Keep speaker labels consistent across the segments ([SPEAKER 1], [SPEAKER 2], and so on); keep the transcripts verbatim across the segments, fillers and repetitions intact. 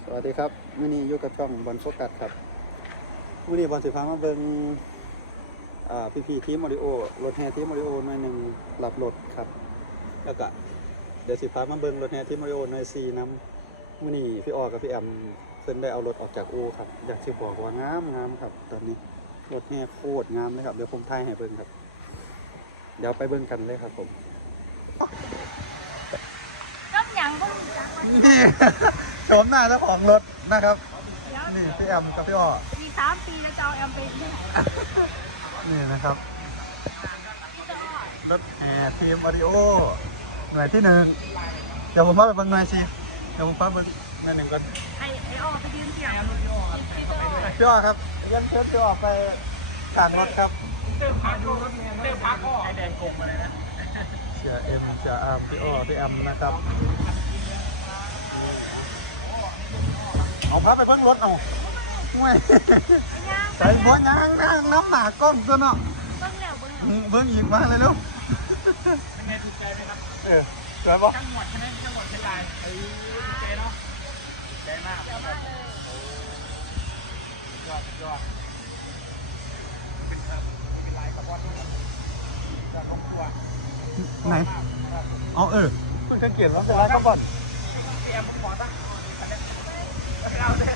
[SPEAKER 1] สวัสดีครับมื่อนี้อยู่กับช่องบอลโฟกัสครับมื่อนี้บอลสิพามาเบิ่งพี่พีทีมอริโอรถแห่ทีมอริโอหน่อยหนึ่งหลับรถครับแล้วก็เดี๋ยวสิพามาเบิ่งรถแห่ทีมอริโอหน่อยซีน้ำมื่อนี้พี่ออกับพี่แอมเพิ่นได้เอารถออกจากอู่ครับอยากสิบอกว่างามงามครับตอนนี้รถแห่โคตรงามเลยครับเดี๋ยวผมถ่ายให้เบิ่งครับเดี๋ยวไปเบิ่งกันเลยครับผม
[SPEAKER 2] ก็ยังก็
[SPEAKER 1] นี่โฉมหน้าเจ้าของรถนะครับนี่พี่แอมกับพี่อ้อ
[SPEAKER 2] มีสามปีแล้วจะเอาแอมไปที่ไหน
[SPEAKER 1] นี่นะครับรถแห่ทีมออดิโอหน่วยที่หนึ่งเดี๋ยวผมพาไปเบิ่งหน่วยสิเดี๋ยวผมพาไปเบิ่งหน่วยหนึ่งก่อน
[SPEAKER 2] ไอ้ไอ้อ้อไปยืนเสียงพี่อ้อครับ
[SPEAKER 1] พี่อ้อครับเชิญเชิญพี่อ้อไปทางรถครับ
[SPEAKER 3] เติมพักดูรถเมล์เติมพักอ้อไอแดงกลมมาเลยนะ
[SPEAKER 1] เสียเอ็มเสียอาร์มพี่อ้อพี่แอมนะครับเอาพาไปเบิ่งรถเอาห่วยใส่บัวยางนั่งน้ำหมากกล้องตัวเนาะ
[SPEAKER 2] เบิ้งแล้วเบิ้ง
[SPEAKER 1] เบิ่งอีกมาเลยลูก
[SPEAKER 3] เป็นไงถูกใจไหมครับ
[SPEAKER 1] เออสวยป่ะ
[SPEAKER 3] ทั้งหมดใช่ไหมทั้งหมดเป็นลายเออถูกใจเนาะถูกใจมาก
[SPEAKER 2] เยอะมากเลย
[SPEAKER 3] ยอดยอดเป็นครับเป็นลายคาร์บอนจากครอบครัว
[SPEAKER 1] ไหนอ๋อเออคุณสังเกตว่าเป็นลายคาร์บอน
[SPEAKER 3] พี่แอมผมขอตั้งเอาเลย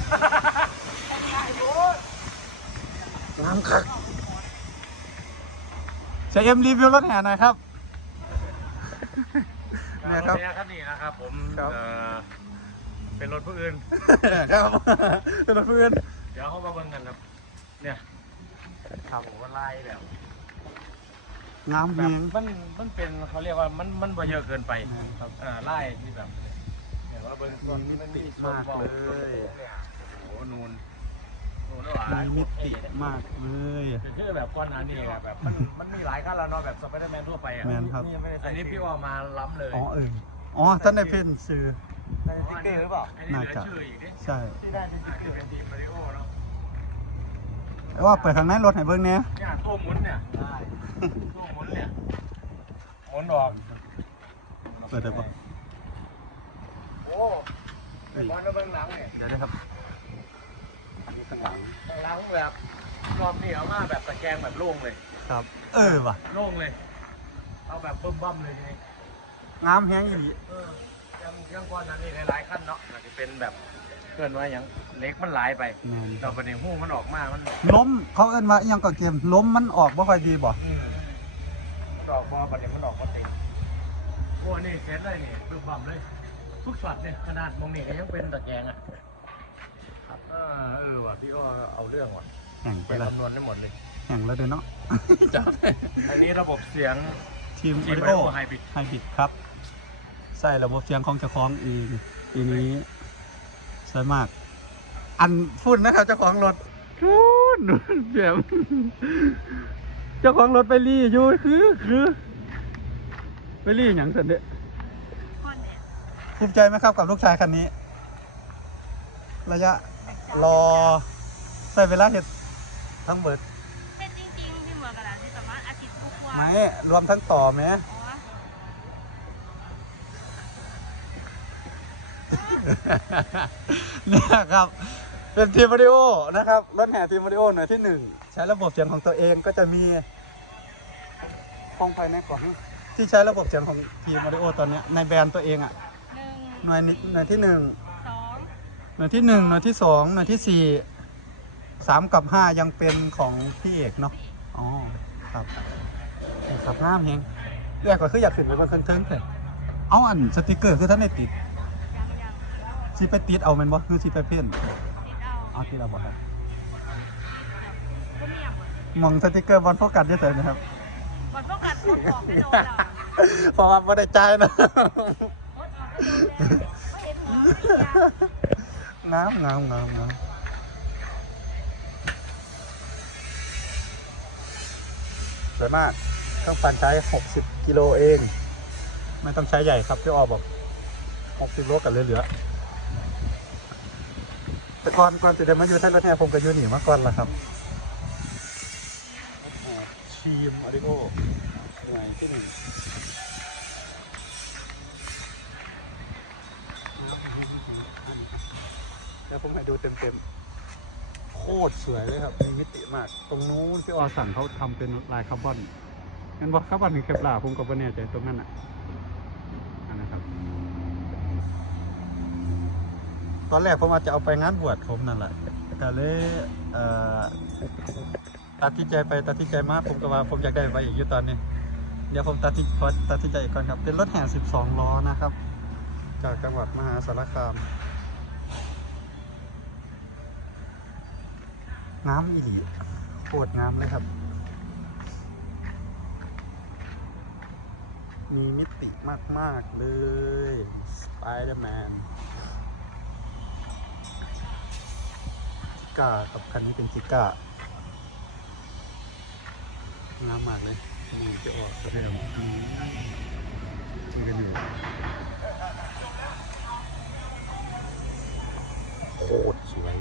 [SPEAKER 1] งามคักเชฟเอ็มรีวิวรถแห่หน่อยครับ
[SPEAKER 3] นี่ครับครับนี่นะครับผมเป็นรถผู้อื่น
[SPEAKER 1] ครับเป็นรถผู้อื่น
[SPEAKER 3] เดี๋ยวเขามาเบิ่งกันครับเนี่ยทำผมว่าไล่แบบ
[SPEAKER 1] งามแบบ
[SPEAKER 3] มันมันเป็นเขาเรียกว่ามันมันบ่เยอะเกินไปครับอ่าไล่ที่แบบเห็นว่าเบิ่งส่วนนี้มันมี
[SPEAKER 1] มากเลย
[SPEAKER 3] โอ้นูน
[SPEAKER 1] มีมิติมากเลย
[SPEAKER 3] คือแบบก้อนนั้นนี่แบบมันมันมีหลายขั้นแล้วเนาะแบบสไปเดอร์แมนทั่วไปอ่ะอันนี้พี่ออกมาล้ำเลย
[SPEAKER 1] อ๋อเอออ๋อท่านในเพจซื้อ
[SPEAKER 3] ในสติ๊กเกอร์หรือเปล่า
[SPEAKER 1] น่าจะใช่
[SPEAKER 3] ที่ได้เป็นสติ๊กเกอร์เป็นทีมมาริโอเนาะ
[SPEAKER 1] ว่าเปิดข้างในรถให้เบิ่งเนี่ย
[SPEAKER 3] เนี่ยตัวหมุนเนี่ยได้ตัวหมุนเนี่ยหมุนออก
[SPEAKER 1] เปิดได้ปะ
[SPEAKER 3] โอ้บอลเบิ่งหลังเนี่ย
[SPEAKER 1] เดี๋ยวนะครับ
[SPEAKER 3] ข้างหลังข้างหลังแบบรอบนี้เอามาแบบตะแกรงแบบโล่งเลย
[SPEAKER 1] ครับเออว่ะ
[SPEAKER 3] โล่งเลยเอาแบบเบิ่มบั่มเลยทีนี้
[SPEAKER 1] งามแฮงอีหลี
[SPEAKER 3] เออยังยังก้อนนั้นนี่หลายๆขั้นเนาะอาจจะเป็นแบบเกินไว้ยังเล็กมันหลายไปเราประเดี๋ยวหูมันออกมามัน
[SPEAKER 1] ล้มเขาเอิ้นว่ายังก็เกมล้มมันออกบ่ค่อยดีบ่
[SPEAKER 3] ดอกบอประเดี๋ยวมันออกมาเต็มโอ้นี่เซ็ตเลยนี่เบิ่มบั่มเลยทุกช็อตเนี่ยขนาดมองนี่ยังเป็นตะแกรงอ่ะเออเออว่ะพี่ก็เอาเรื่องว่ะ
[SPEAKER 1] แข่งไปแล้ว
[SPEAKER 3] คำนวณได้หมดเลย
[SPEAKER 1] แข่งแล้วเด้อเนาะ
[SPEAKER 3] จับอันนี้ระบบเสียง
[SPEAKER 1] ทีมออดิโอไฮบริดไฮบริดครับใส่ระบบเสียงของเจ้าของอีอีนี้สวยมากอันฝุ่นนะครับเจ้าของรถฝุ่นเสียงเจ้าของรถไปรีอยู่คือคือไปรีอย่างสันเดะภูมิใจไหมครับกับลูกชายคันนี้ระยะรอใช้เวลาเห็ดทั้งเบิด
[SPEAKER 2] เป็นจริงๆพี่เหมือนกันที่สามารถอาทิตย์ทุกวัน
[SPEAKER 1] ไม่รวมทั้งต่อไหมเนี่ยครับเป็นทีมวิดีโอนะครับรถแห่ทีมวิดีโอหน่วยที่หนึ่งใช้ระบบเสียงของตัวเองก็จะมีห้องภายในกล่องที่ใช้ระบบเสียงของทีมวิดีโอตอนนี้ในแบรนด์ตัวเองอ่ะหน่วยหน่วยที่หนึ่งหน่วยที่หนึ่งหน่วยที่สองหน่วยที่สี่สามกับห้ายังเป็นของพี่เอกเนาะอ๋อครับครับห้ามเฮงเรียกว่าคืออยากขึ้นไปบนเครื่องเทิงเลยเอาอันสติกเกอร์คือท่านได้ติดซีไปติดเอามันบ่คือซีไปเพ่นเอาติดเอาบ่ครับมองสติกเกอร์บอลโฟกัสได้เลยนะครับ
[SPEAKER 2] บอลโฟกัสบอกไม่โดน
[SPEAKER 1] เพราะว่าไม่ได้ใจนะงามงามงามงามสวยมากเครื่องปั่นใช้หกสิบกิโลเองไม่ต้องใช้ใหญ่ครับพี่อ้อบอกหกสิบโลกับเหลือๆแต่ก่อนก่อนจะได้มาอยู่ท่านรถแห่ผมก็อยู่หนีมาก่อนละครับทีมออดิโอหน่วยที่หนึ่งเดี๋ยวผมให้ดูเต็มๆโคตรสวยเลยครับมีมิติมาก ตรงนู้นที่ออสั่งเขาทำเป็นลายคาร์บอนงั้นบอกคาร์บอนถึงเคปลาร์ผมก็ไม่แน่ใจตรงนั้นอ่ะอันนะครับตอนแรกผมอาจจะเอาไปงานบวชผมนั่นแหละแต่เลยเอ่อตัดที่ใจไปตัดที่ใจมากผมก็ว่าผมอยากได้ไปอีกอยู่ตอนนี้เดี๋ยวผมตัดที่ขอตัดที่ใจอีกก่อนครับเป็นรถแห่สิบสองล้อนะครับจากจังหวัดมหาสารคามงามอีหลีโคตรงามเลยครับมีมิติมากๆเลยสไปเดอร์แมนจิก้ากับคันนี้เป็นจิก้างามมากเลยนี่จะออกเร็วมันกันอยู่โคตรสวย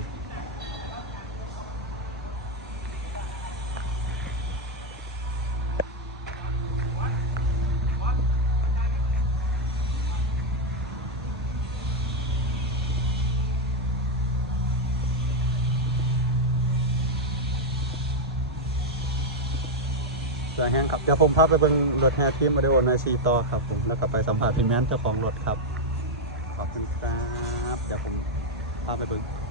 [SPEAKER 1] สวยแห้งครับเดี๋ยวผมพาไปเบิ่งรถแฮร์ทีมมาดูในซีต่อครับผมแล้วก็ไปสัมผัสพี่แมนเจ้าของรถครับขอบคุณครับเดี๋ยวผมพาไปเบิ่ง